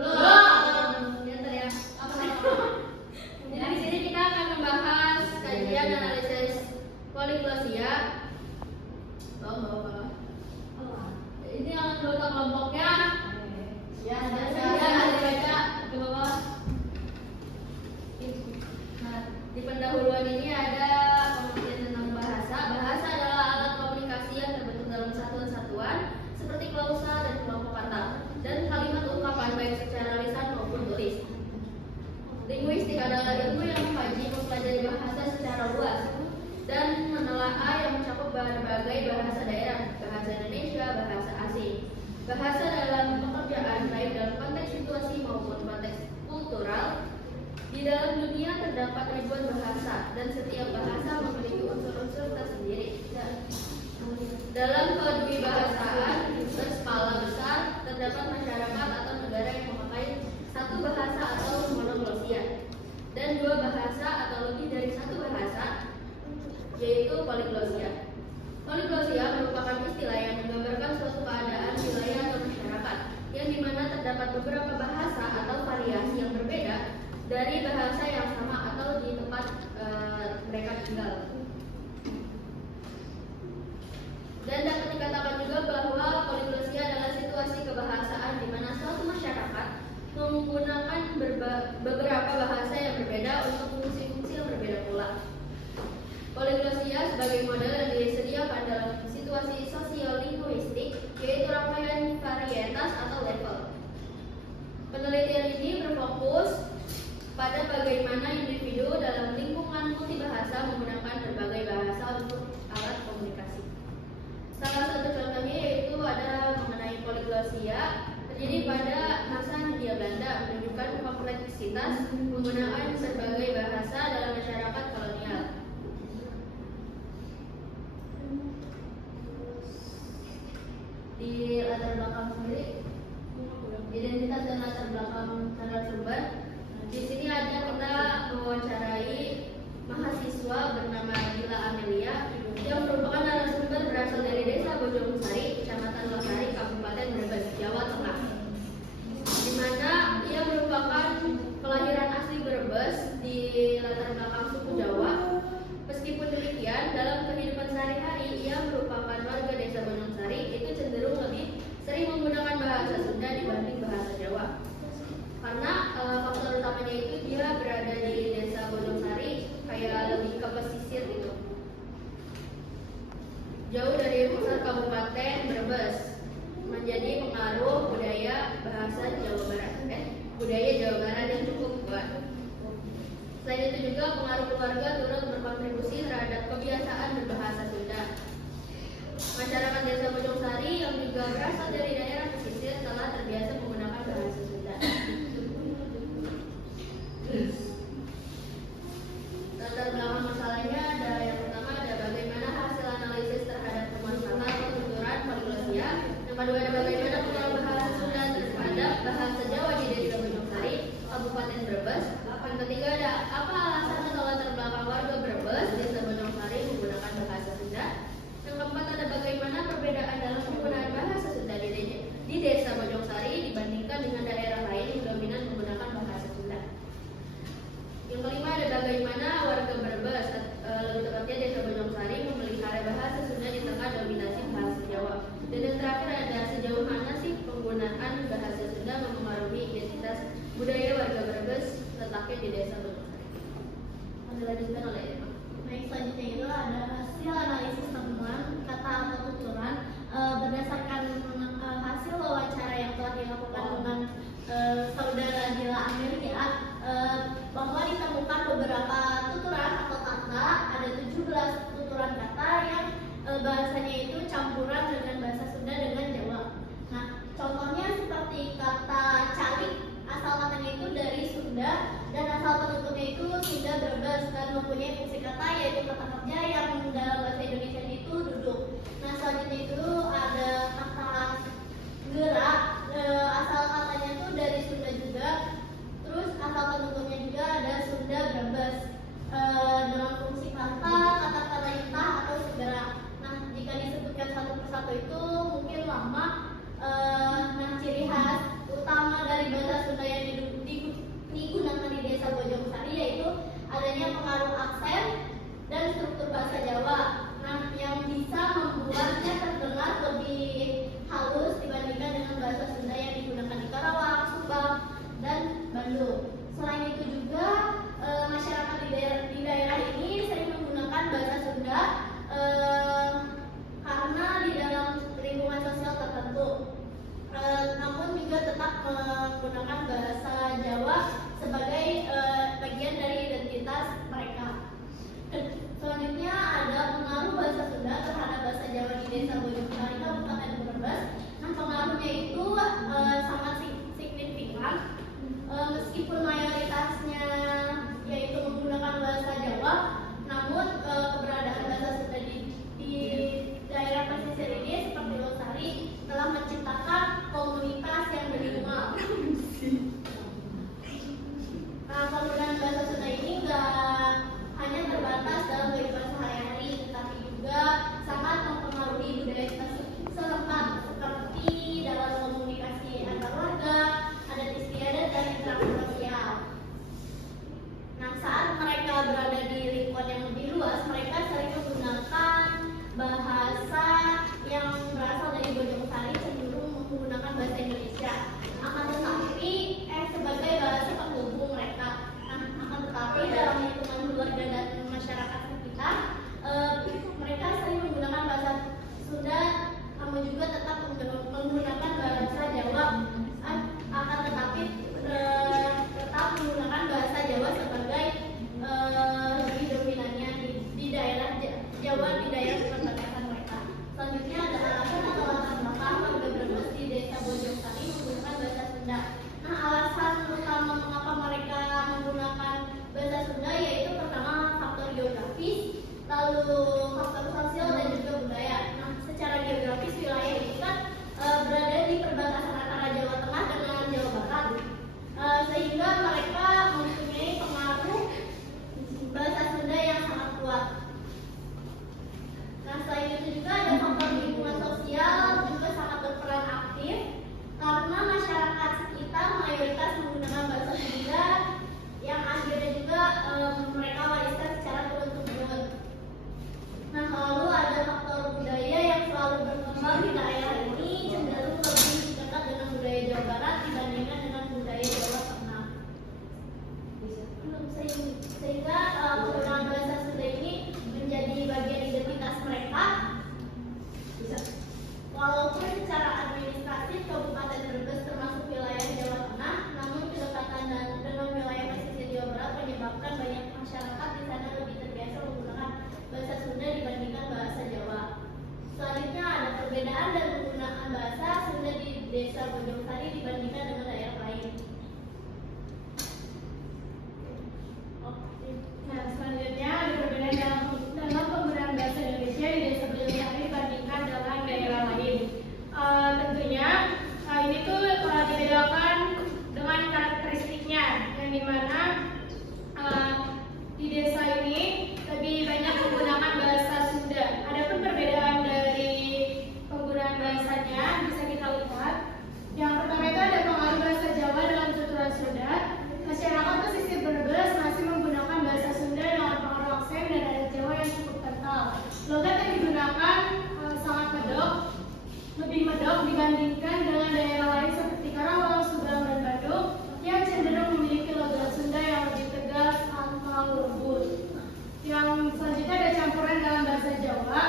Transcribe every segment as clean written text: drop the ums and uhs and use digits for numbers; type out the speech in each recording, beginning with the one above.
Belum. Lihat ya. Jadi di sini kita akan membahas kajian analisis poliglosia. Ini anggota kelompoknya. Ya, saya baca ke bawah. Nah, di pendahuluan ini ada pengertian tentang bahasa. Bahasa adalah alat komunikasi yang terbentuk dalam satuan-satuan seperti klausa dan kelompok kata dan kalimat ungkapan baik secara lisan maupun tulis. Linguistik adalah ilmu yang mempelajari bahasa secara luas dan menelaah yang mencakup berbagai bahasa daerah, bahasa Indonesia, bahasa asing. Bahasa dalam pekerjaan baik dalam konteks situasi maupun konteks kultural. Di dalam dunia terdapat ribuan bahasa dan setiap bahasa memiliki unsur-unsur tersendiri. Dalam kedewibahasaan berskala besar terdapat masyarakat atau negara yang memakai satu bahasa atau monoglosia dan dua bahasa atau lebih dari satu bahasa, yaitu poliglosia. Poliglosia merupakan istilah yang menggambarkan suatu keadaan wilayah atau masyarakat yang dimana terdapat beberapa bahasa atau variasi yang berbeda dari bahasa yang sama atau di tempat mereka tinggal. Dan dapat dikatakan juga bahwa poliglosia adalah situasi kebahasaan di mana suatu masyarakat menggunakan beberapa bahasa yang berbeda untuk fungsi-fungsi yang berbeda pula. Poliglosia sebagai model yang disediakan dalam situasi sosiolinguistik, yaitu rangkaian varietas atau level. Penelitian ini berfokus pada bagaimana individu dalam lingkungan multibahasa menggunakan berbagai bahasa untuk alat komunikasi. Salah satu contohnya yaitu ada mengenai poliglosia terjadi pada masa Hindia Belanda, menunjukkan kompleksitas penggunaan berbagai bahasa dalam masyarakat kolonial. Di latar belakang sendiri, identitas dan latar belakang narasumber. Di sini ada kita mewawancarai mahasiswa bernama Dila Amelia yang merupakan narasumber berasal dari Desa Bojongsari, Kecamatan Losari, Kabupaten Brebes, Jawa Tengah. Di mana ia merupakan kelahiran asli Brebes di latar belakang suku Jawa. Meskipun demikian, dalam kehidupan sehari-hari ia merupakan warga Desa Bojongsari itu cenderung lebih sering menggunakan bahasa Sunda dibanding bahasa Jawa. Karena faktor utamanya itu dia berada di Desa Bojongsari, kayak lebih ke pesisir gitu, jauh dari pusat Kabupaten Brebes, menjadi pengaruh budaya bahasa Jawa Barat, budaya Jawa Barat yang cukup kuat. Selain itu juga pengaruh keluarga turut berkontribusi terhadap kebiasaan berbahasa Sunda. Masyarakat Desa Bojongsari yang juga berasal dari daerah pesisir telah terbiasa menggunakan bahasa Sunda. Latar belakang masalahnya ada yang pertama ada bagaimana hasil analisis terhadap temuan kata atau tuturan poliglosia. Yang kedua ada bagaimana pengaruh bahasa Sunda terhadap bahasa Jawa di Desa Bojongsari, Kabupaten Brebes. Yang ketiga ada apa alasan atau latar belakang warga Brebes, Desa Bojongsari menggunakan bahasa Sunda. Yang keempat ada bagaimana perbedaan dalam penggunaan bahasa Sunda di Desa Bojongsari dibandingkan dengan daerah lain yang dominan menggunakan bahasa Sunda. Yang kelima ada bagaimana warga Brebes, lebih tepatnya Desa Bojongsari memelihara bahasa Sunda di tengah dominasi bahasa Jawa. Dan yang terakhir ada sejauh mana sih penggunaan bahasa Sunda mempengaruhi identitas budaya warga Brebes letaknya di Desa Bojongsari. Dilanjutkan oleh Irma. Baik, selanjutnya itu ada hasil analisis temuan kata atau tuturan berdasarkan hasil wawancara yang telah dilakukan dengan saudara Dila Amelia, bahwa ditemukan beberapa tuturan atau kata, ada 17 tuturan kata yang bahasanya itu campuran dengan bahasa Sunda dengan Jawa. Nah, contohnya seperti kata calik, asal katanya itu dari Sunda dan asal penutupnya itu Sunda Brebes dan mempunyai fungsi kata yaitu kata kerja yang dalam bahasa Indonesia itu duduk. Nah, selanjutnya itu ada kata gerak, asal katanya itu dari Sunda juga, terus asal penutupnya juga ada Sunda Brebes dengan fungsi kata perintah atau segera. Nah, jika disebutkan satu persatu itu mungkin lama. Nah, ciri khas utama dari bahasa Sunda Desa Bojongsari dibandingkan dengan daerah lain? Nah, selanjutnya ada perbedaan dalam penggunaan bahasa Indonesia di Desa Bojongsari dibandingkan dengan daerah lain. Tentunya ini tuh dibedakan dengan karakteristiknya, yang dimana di desa ini lebih banyak menggunakan bahasa Sunda. Adapun perbedaan dari penggunaan bahasanya bisa kita lihat. Yang pertama itu ada pengaruh bahasa Jawa dalam tuturan Sunda. Masyarakat pesisir Brebes masih menggunakan bahasa Sunda dengan pengaruh aksen dan adat Jawa yang cukup kental. Logat yang digunakan sangat medok, lebih medok dibandingkan dengan daerah lain seperti Karawang, Subang, dan Bandung yang cenderung memiliki logat Sunda yang lebih tegas atau lembut. Yang selanjutnya ada campuran dalam bahasa Jawa.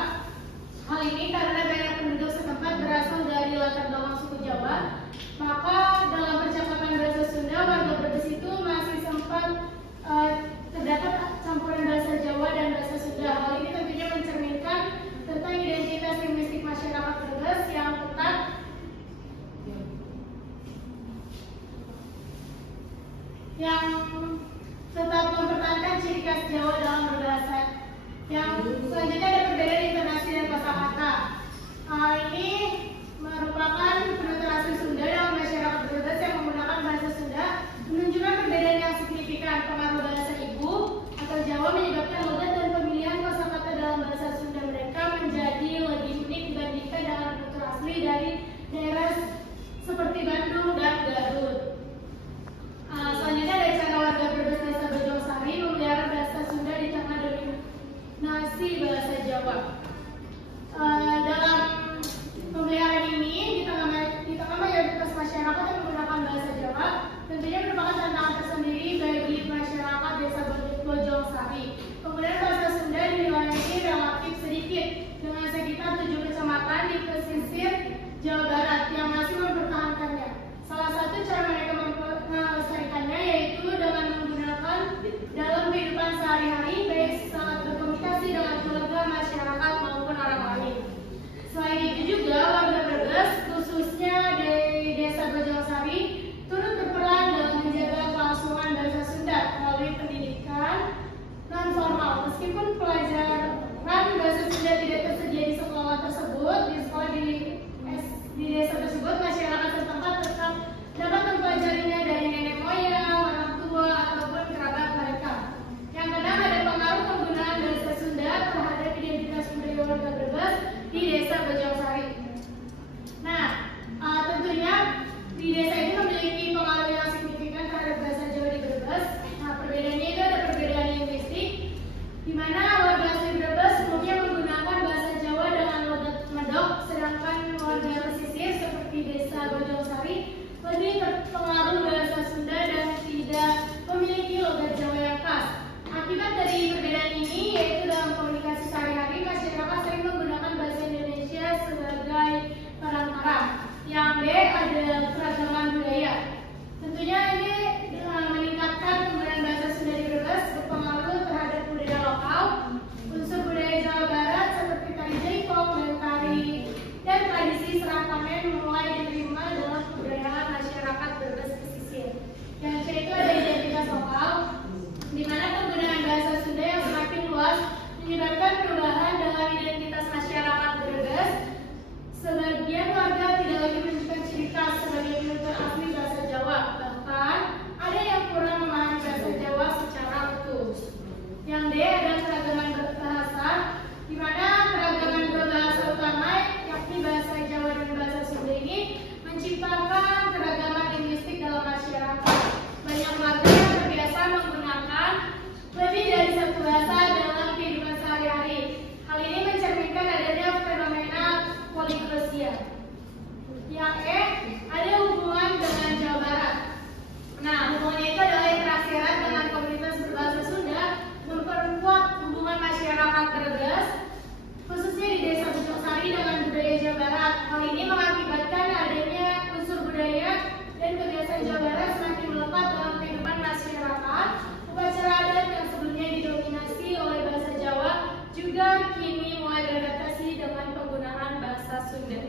Hal ini karena banyak penduduk setempat berasal dari latar belakang suku Jawa, maka dalam percakapan bahasa Sunda warga Brebes itu masih sempat terdapat campuran bahasa Jawa dan bahasa Sunda. Hal ini tentunya mencerminkan tentang identitas linguistik masyarakat Brebes yang tetap mempertahankan ciri khas Jawa dalam berbahasa. Yang selanjutnya ada perbedaan intonasi dan kosakata. Ini merupakan penutur asli Sunda dalam masyarakat Brebes yang menggunakan bahasa Sunda menunjukkan perbedaan yang signifikan. Pengaruh bahasa ibu atau Jawa menyebabkan logat dan pemilihan kosakata dalam bahasa Sunda mereka menjadi lebih unik dibandingkan dengan penutur asli dari daerah seperti Bandung dan Garut. Selanjutnya ada cara warga Brebes Desa Bojongsari memelihara bahasa Sunda di tengah dominasi bahasa Jawa. Dalam pemeliharaan ini di tengah mayoritas masyarakat yang menggunakan bahasa Jawa, tentunya merupakan tantangan tersendiri bagi masyarakat Desa Bojongsari. Penggunaan bahasa Sunda di wilayah ini relatif sedikit, dengan sekitar 7 kecamatan di pesisir Jawa Barat yang masih mempertahankannya. Salah satu cara mereka melestarikannya yaitu dengan menggunakan dalam kehidupan sehari-hari, baik saat berkomunikasi dengan keluarga, masyarakat maupun orang lain. Selain itu juga warga Brebes, khususnya di Desa Bojongsari, turut berperan dalam menjaga kelangsungan bahasa Sunda melalui pendidikan non formal. Meskipun pelajaran bahasa Sunda tidak tersedia di sekolah tersebut, di desa tersebut masyarakat setempat tetap dapat mempelajarinya dari nenek moyang, orang tua, ataupun kerabat mereka. Yang keenam ada pengaruh penggunaan bahasa Sunda terhadap identitas budaya warga Brebes di Desa Bojongsari. Nah, tentunya di desa ini memiliki pengaruh yang signifikan terhadap bahasa Jawa di Brebes. Nah, perbedaannya itu ada perbedaan linguistik, di mana warga asli Brebes umumnya menggunakan bahasa Jawa dengan logat medok, sedangkan warga pesisir seperti Desa Bojongsari lebih terpengaruh bahasa Sunda dan tidak memiliki logat Jawa yang khas. Akibat dari perbedaan ini yaitu dalam komunikasi sehari-hari masyarakat sering menggunakan bahasa Indonesia sebagai perantara. Yang B ada keragaman budaya. Tentunya ini meningkatkan penggunaan bahasa Sunda di Brebes berpengaruh terhadap budaya lokal. Unsur budaya Jawa Barat seperti tari jaipong dan tradisi serah panen mulai diterima dalam kebudayaan masyarakat Brebes pesisir. Yang C itu ada identitas lokal, di mana penggunaan bahasa Sunda yang semakin luas menyebabkan perubahan dalam identitas masyarakat Brebes. Sebagian warga tidak lagi menunjukkan ciri khas sebagai penutur asli bahasa Jawa, bahkan ada yang kurang memahami bahasa Jawa secara utuh. Yang D ada keragaman berbahasa, di mana keragaman berbahasa utama yakni bahasa Jawa dan bahasa Sunda ini menciptakan keragaman linguistik dalam masyarakat. Banyak warga yang terbiasa menggunakan lebih dari satu bahasa dalam kehidupan sehari-hari. Hal ini mencerminkan adanya fenomena poliglosia. Yang E ada hubungan dengan Jawa Barat. Nah, hubungannya itu adalah interaksi erat dengan komunitas berbahasa Sunda, memperkuat hubungan masyarakat Brebes, khususnya di Desa Bojongsari dengan budaya Jawa Barat. Hal ini mengakibatkan adanya unsur budaya dan kebiasaan Jawa Barat semakin melekat dalam kehidupan masyarakat. Upacara adat yang sebelumnya didominasi oleh bahasa Jawa juga kini mulai beradaptasi dengan penggunaan bahasa Sunda.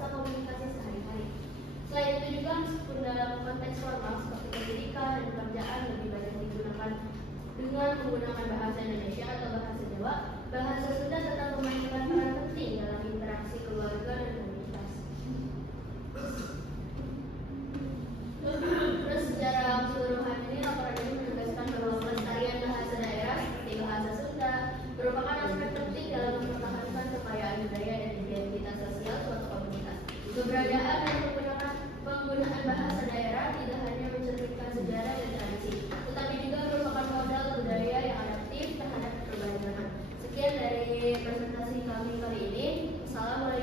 bahasa komunikasi sehari-hari. Selain itu juga meskipun dalam konteks formal seperti pendidikan dan pekerjaan lebih banyak digunakan dengan menggunakan bahasa Indonesia atau bahasa Jawa, bahasa Sunda tetap memainkan peran penting dalam interaksi keluarga dan komunitas. Terus secara keseluruhan ini laporan ini menegaskan bahwa pelestarian bahasa daerah seperti bahasa Sunda merupakan aspek penting dalam mempertahankan kekayaan budaya dan identitas sosial suatu komunitas. Keberadaan dan penggunaan bahasa daerah tidak hanya mencerminkan sejarah dan tradisi, tetapi juga merupakan modal budaya yang adaptif terhadap perubahan zaman. Sekian dari presentasi kami kali ini. Assalamualaikum.